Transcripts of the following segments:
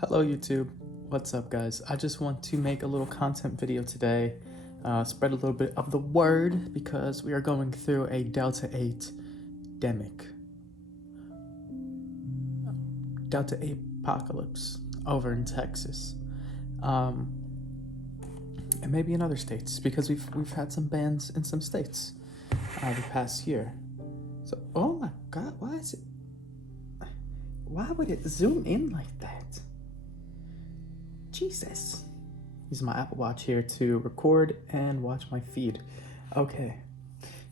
Hello YouTube, what's up guys? I just want to make a little content video today, spread a little bit of the word because we are going through a Delta8 demic. Delta8 apocalypse over in Texas. And maybe in other states because we've had some bans in some states the past year. So, oh my god, why would it zoom in like that? Jesus. Using my Apple Watch here to record and watch my feed. Okay,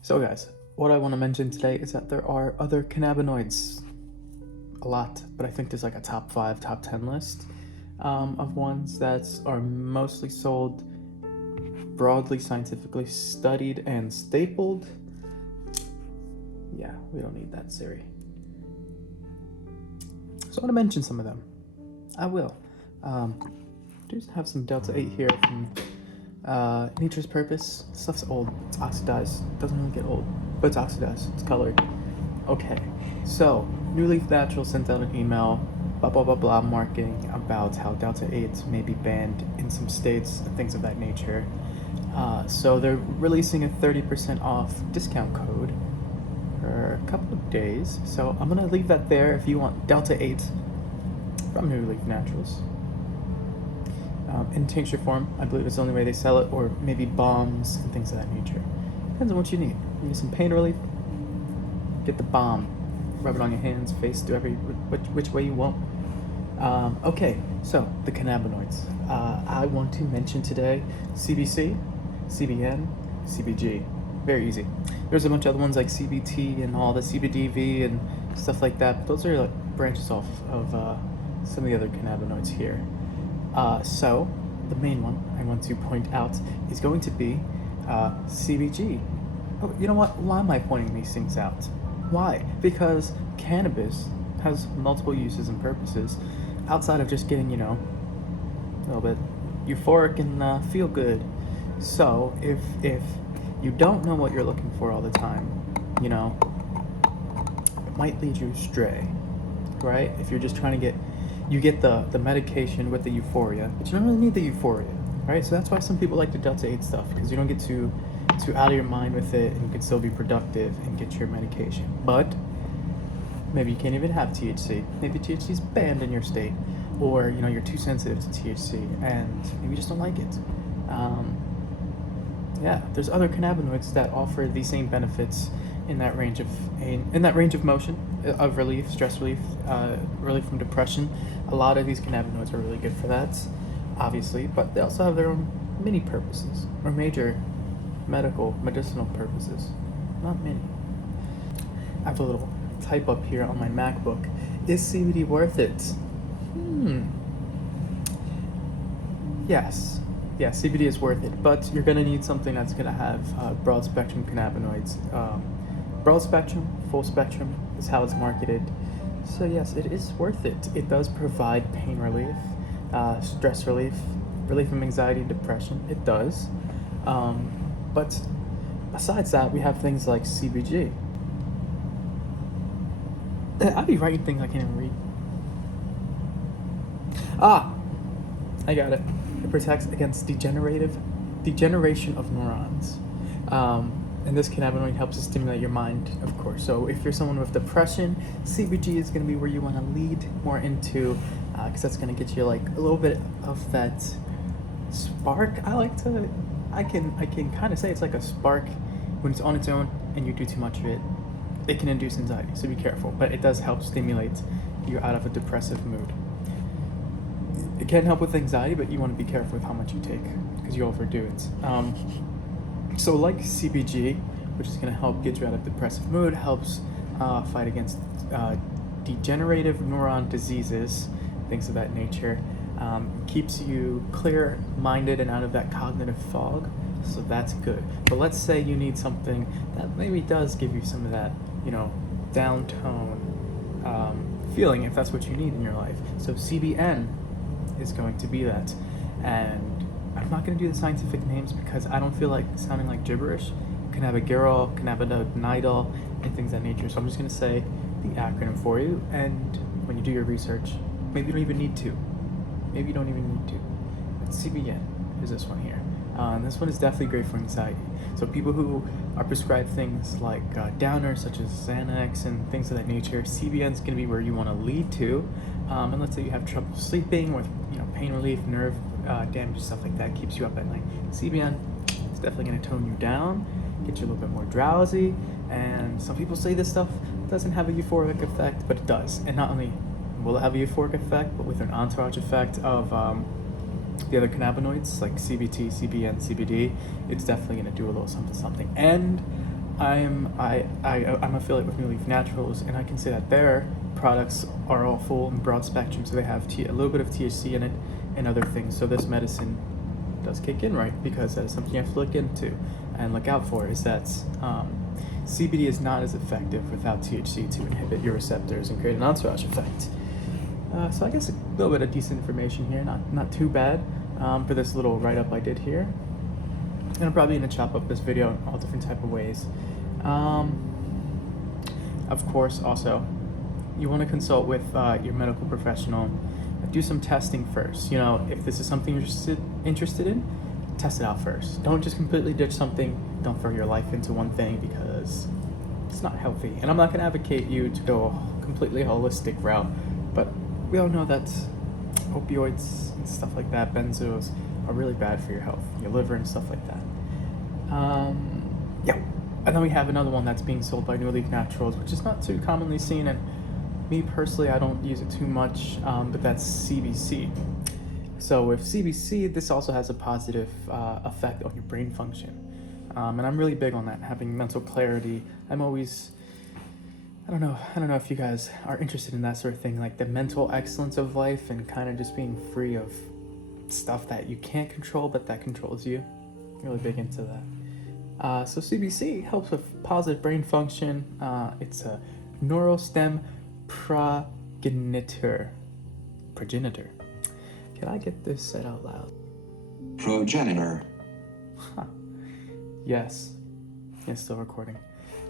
so guys, what I want to mention today is that there are other cannabinoids, a lot, but I think there's like a top 5, top 10 list of ones that are mostly sold, broadly scientifically studied and stapled. Yeah, we don't need that, Siri. So I want to mention some of them. I will. Just have some Delta8 here from Nature's Purpose. Stuff's old, it's oxidized, it doesn't really get old, but it's oxidized, it's colored. Okay, so New Leaf Naturals sent out an email, blah blah blah blah, marking about how Delta8 may be banned in some states and things of that nature. So they're releasing a 30% off discount code for a couple of days. So I'm gonna leave that there if you want Delta8 from New Leaf Naturals. In tincture form, I believe it's the only way they sell it, or maybe bombs and things of that nature. Depends on what you need. You need some pain relief, get the bomb. Rub it on your hands, face, do which way you want. Okay, so the cannabinoids. I want to mention today CBC, CBN, CBG. Very easy. There's a bunch of other ones like CBT and all the CBDV and stuff like that. But those are like branches off of some of the other cannabinoids here. So the main one I want to point out is going to be CBG. Oh, you know what? Why am I pointing these things out? Why? Because cannabis has multiple uses and purposes outside of just getting, a little bit euphoric and feel good. So if you don't know what you're looking for all the time, it might lead you astray, right? If you're just trying to you get the medication with the euphoria, but you don't really need the euphoria, right? So that's why some people like the Delta8 stuff, because you don't get too out of your mind with it, and you can still be productive and get your medication. But maybe you can't even have THC. Maybe THC is banned in your state, or you're too sensitive to THC, and maybe you just don't like it. Yeah, there's other cannabinoids that offer the same benefits in that range of motion, of relief, stress relief, relief from depression. A lot of these cannabinoids are really good for that, obviously, but they also have their own mini purposes, or major medicinal purposes. Not many. I have a little type up here on my MacBook. Is CBD worth it? Yes, CBD is worth it, but you're gonna need something that's gonna have broad spectrum cannabinoids. Broad spectrum, full spectrum is how it's marketed. So yes, it is worth it. It does provide pain relief, stress relief, relief from anxiety and depression. It does. But besides that, we have things like CBG. I'd be writing things I can't even read. I got it. It protects against degeneration of neurons. And this cannabinoid helps to stimulate your mind, of course. So if you're someone with depression, CBG is going to be where you want to lead more into, because that's going to get you like a little bit of that spark. I can kind of say it's like a spark. When it's on its own and you do too much of it, it can induce anxiety, so be careful. But it does help stimulate you out of a depressive mood. It can help with anxiety, but you want to be careful with how much you take, because you overdo it. So like CBG, which is going to help get you out of depressive mood, helps fight against degenerative neuron diseases, things of that nature, keeps you clear-minded and out of that cognitive fog, so that's good. But let's say you need something that maybe does give you some of that, downtone feeling, if that's what you need in your life. So CBN is going to be that, and I'm not going to do the scientific names because I don't feel like sounding like gibberish. Cannabigerol, cannabinol, and things of that nature. So I'm just going to say the acronym for you, and when you do your research, maybe you don't even need to. maybe you don't even need to. But CBN is this one here. And this one is definitely great for anxiety. So people who are prescribed things like downers such as Xanax and things of that nature, CBN is going to be where you want to lead to. And let's say you have trouble sleeping, with pain relief, nerve damage, stuff like that keeps you up at night. CBN is definitely going to tone you down, get you a little bit more drowsy. And some people say this stuff doesn't have a euphoric effect, but it does. And not only will it have a euphoric effect, but with an entourage effect of the other cannabinoids like CBT, CBN, CBD, it's definitely going to do a little something. And I'm affiliate with New Leaf Naturals, and I can say that their products are all full and broad spectrum, so they have a little bit of THC in it and other things. So this medicine does kick in, right? Because that is something you have to look into and look out for, is that CBD is not as effective without THC to inhibit your receptors and create an entourage effect. So I guess a little bit of decent information here, not too bad for this little write-up I did here. And I'm probably going to chop up this video in all different type of ways. Of course, also, you want to consult with your medical professional. Do some testing first. If this is something you're interested in, test it out first. Don't just completely ditch something. Don't throw your life into one thing, because it's not healthy. And I'm not going to advocate you to go a completely holistic route, but we all know that opioids and stuff like that, benzos, are really bad for your health, your liver and stuff like that. Yeah. And then we have another one that's being sold by New Leaf Naturals, which is not too commonly seen, and me personally, I don't use it too much, but that's CBC. So with CBC, this also has a positive effect on your brain function. And I'm really big on that, having mental clarity. I don't know if you guys are interested in that sort of thing, like the mental excellence of life and kind of just being free of stuff that you can't control, but that controls you. I'm really big into that. So CBC helps with positive brain function. It's a neurostem progenitor. Can I get this said out loud? Progenitor. Huh. Yes, still recording.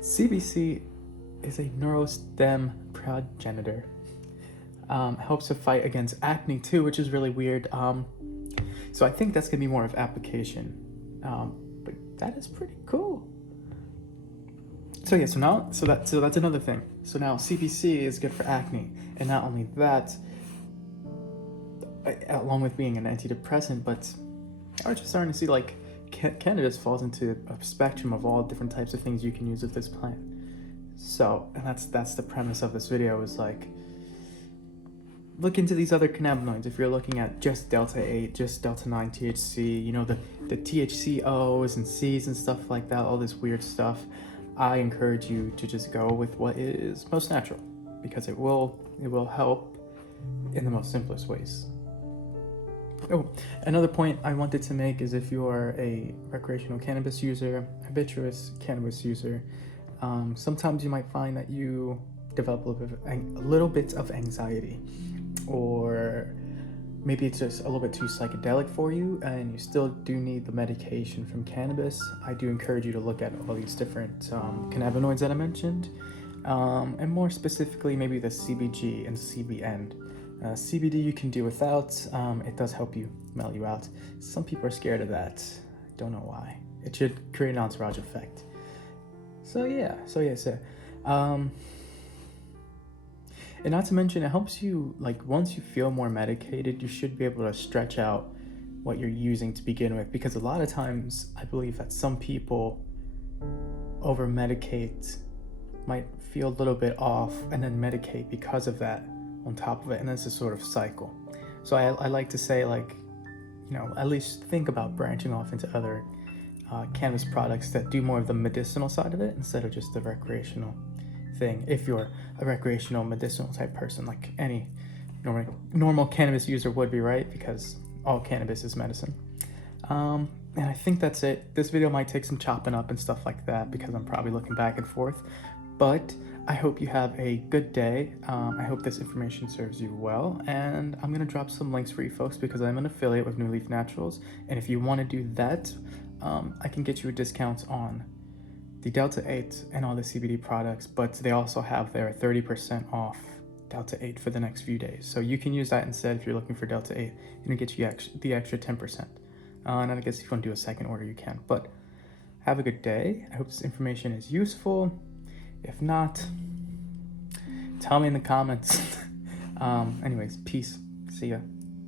CBC is a neurostem progenitor. Helps to fight against acne too, which is really weird. So I think that's gonna be more of application. But that is pretty cool. So yeah, so that's another thing. So now CBC is good for acne, and not only that, along with being an antidepressant, but I'm just starting to see like cannabis falls into a spectrum of all different types of things you can use with this plant. So, and that's the premise of this video, is like, look into these other cannabinoids. If you're looking at just Delta8, just Delta9 THC, the THCOs and Cs and stuff like that, all this weird stuff, I encourage you to just go with what is most natural, because it will help in the most simplest ways. Oh, another point I wanted to make is, if you are a recreational cannabis user, habituous cannabis user, sometimes you might find that you develop a little bit of anxiety, or maybe it's just a little bit too psychedelic for you and you still do need the medication from cannabis. I do encourage you to look at all these different cannabinoids that I mentioned, and more specifically maybe the CBG and CBN. CBD you can do without. It does help you mellow you out. Some people are scared of that. Don't know why. It should create an entourage effect. So and not to mention, it helps you, like, once you feel more medicated, you should be able to stretch out what you're using to begin with, because a lot of times I believe that some people over medicate, might feel a little bit off, and then medicate because of that on top of it, and it's a sort of cycle. So I like to say, like, at least think about branching off into other cannabis products that do more of the medicinal side of it instead of just the recreational thing, if you're a recreational medicinal type person, like any normal cannabis user would be, right? Because all cannabis is medicine. And I think that's it. This video might take some chopping up and stuff like that, because I'm probably looking back and forth, but I hope you have a good day. I hope this information serves you well, and I'm gonna drop some links for you folks, because I'm an affiliate with New Leaf Naturals, and if you want to do that, I can get you a discount on the Delta8 and all the CBD products, but they also have their 30% off Delta8 for the next few days. So you can use that instead if you're looking for Delta8, and it gets you the extra 10%. And I guess if you want to do a second order, you can. But have a good day. I hope this information is useful. If not, tell me in the comments. Anyways, peace. See ya.